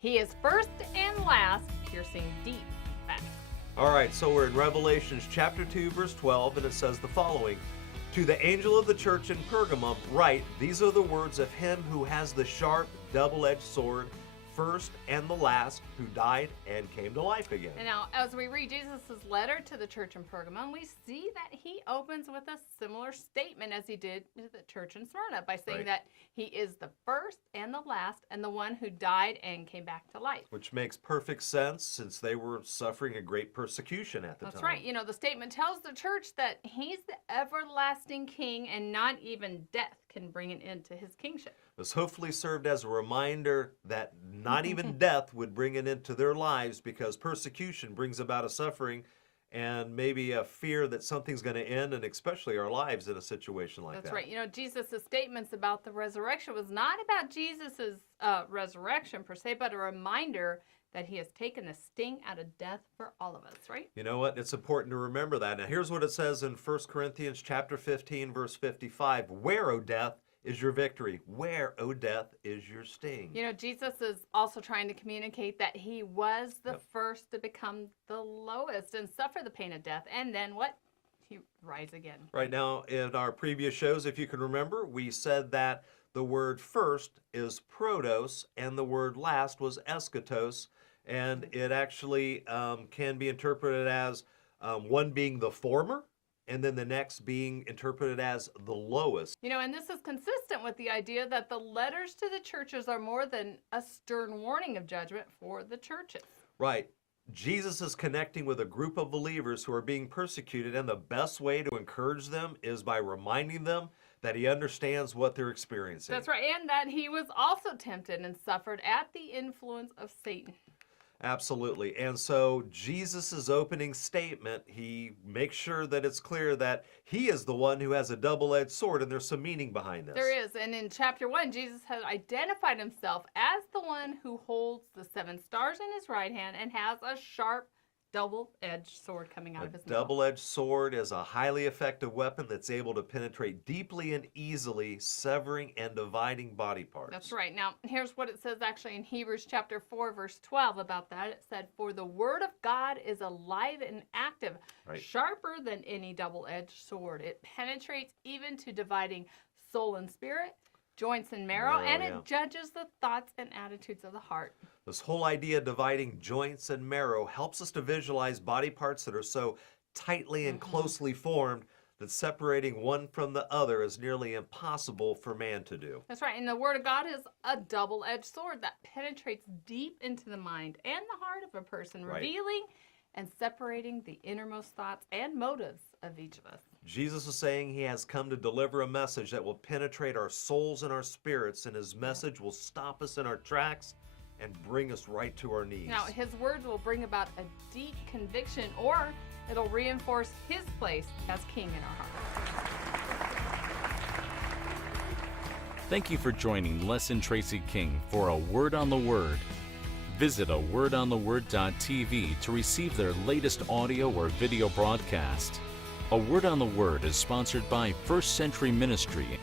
He is first and last, piercing deep facts. All right, so we're in Revelations chapter 2, verse 12, and it says the following. To the angel of the church in Pergamum write, these are the words of him who has the sharp, double-edged sword, first and the last, who died and came to life again. And now, as we read Jesus' letter to the church in Pergamum, we see that he opens with a similar statement as he did to the church in Smyrna by saying that he is the first and the last and the one who died and came back to life. Which makes perfect sense since they were suffering a great persecution at the time. That's right. You know, the statement tells the church that he's the everlasting king and not even death can bring an end to his kingship. This hopefully served as a reminder that not even death would bring an end to their lives, because persecution brings about a suffering and maybe a fear that something's going to end, and especially our lives in a situation like that. That's right. You know, Jesus' statements about the resurrection was not about Jesus' resurrection per se, but a reminder that he has taken the sting out of death for all of us, right? You know what? It's important to remember that. Now, here's what it says in 1 Corinthians chapter 15, verse 55. Where, O death, is your victory? Where, O death, is your sting? You know, Jesus is also trying to communicate that he was the first to become the lowest and suffer the pain of death. And then what? He rise again. Right now, in our previous shows, if you can remember, we said that the word first is protos and the word last was eschatos. And it actually can be interpreted as one being the former, and then the next being interpreted as the lowest. You know, and this is consistent with the idea that the letters to the churches are more than a stern warning of judgment for the churches. Right. Jesus is connecting with a group of believers who are being persecuted, and the best way to encourage them is by reminding them that he understands what they're experiencing. That's right, and that he was also tempted and suffered at the influence of Satan. Absolutely. And so Jesus' opening statement, he makes sure that it's clear that he is the one who has a double-edged sword, and there's some meaning behind this. There is. And in chapter 1, Jesus has identified himself as the one who holds the 7 stars in his right hand and has a sharp, double-edged sword coming out of his mouth. A double-edged sword is a highly effective weapon that's able to penetrate deeply and easily, severing and dividing body parts. That's right. Now, here's what it says actually in Hebrews chapter 4, verse 12 about that. It said, for the word of God is alive and active, sharper than any double-edged sword. It penetrates even to dividing soul and spirit, joints and marrow, and it judges the thoughts and attitudes of the heart. This whole idea of dividing joints and marrow helps us to visualize body parts that are so tightly and closely formed that separating one from the other is nearly impossible for man to do. That's right. And the Word of God is a double-edged sword that penetrates deep into the mind and the heart of a person, revealing and separating the innermost thoughts and motives of each of us. Jesus is saying he has come to deliver a message that will penetrate our souls and our spirits, and his message will stop us in our tracks and bring us right to our knees. Now, his words will bring about a deep conviction, or it'll reinforce his place as king in our hearts. Thank you for joining Les and Tracy King for A Word on the Word. Visit awordontheword.tv to receive their latest audio or video broadcast. A Word on the Word is sponsored by First Century Ministry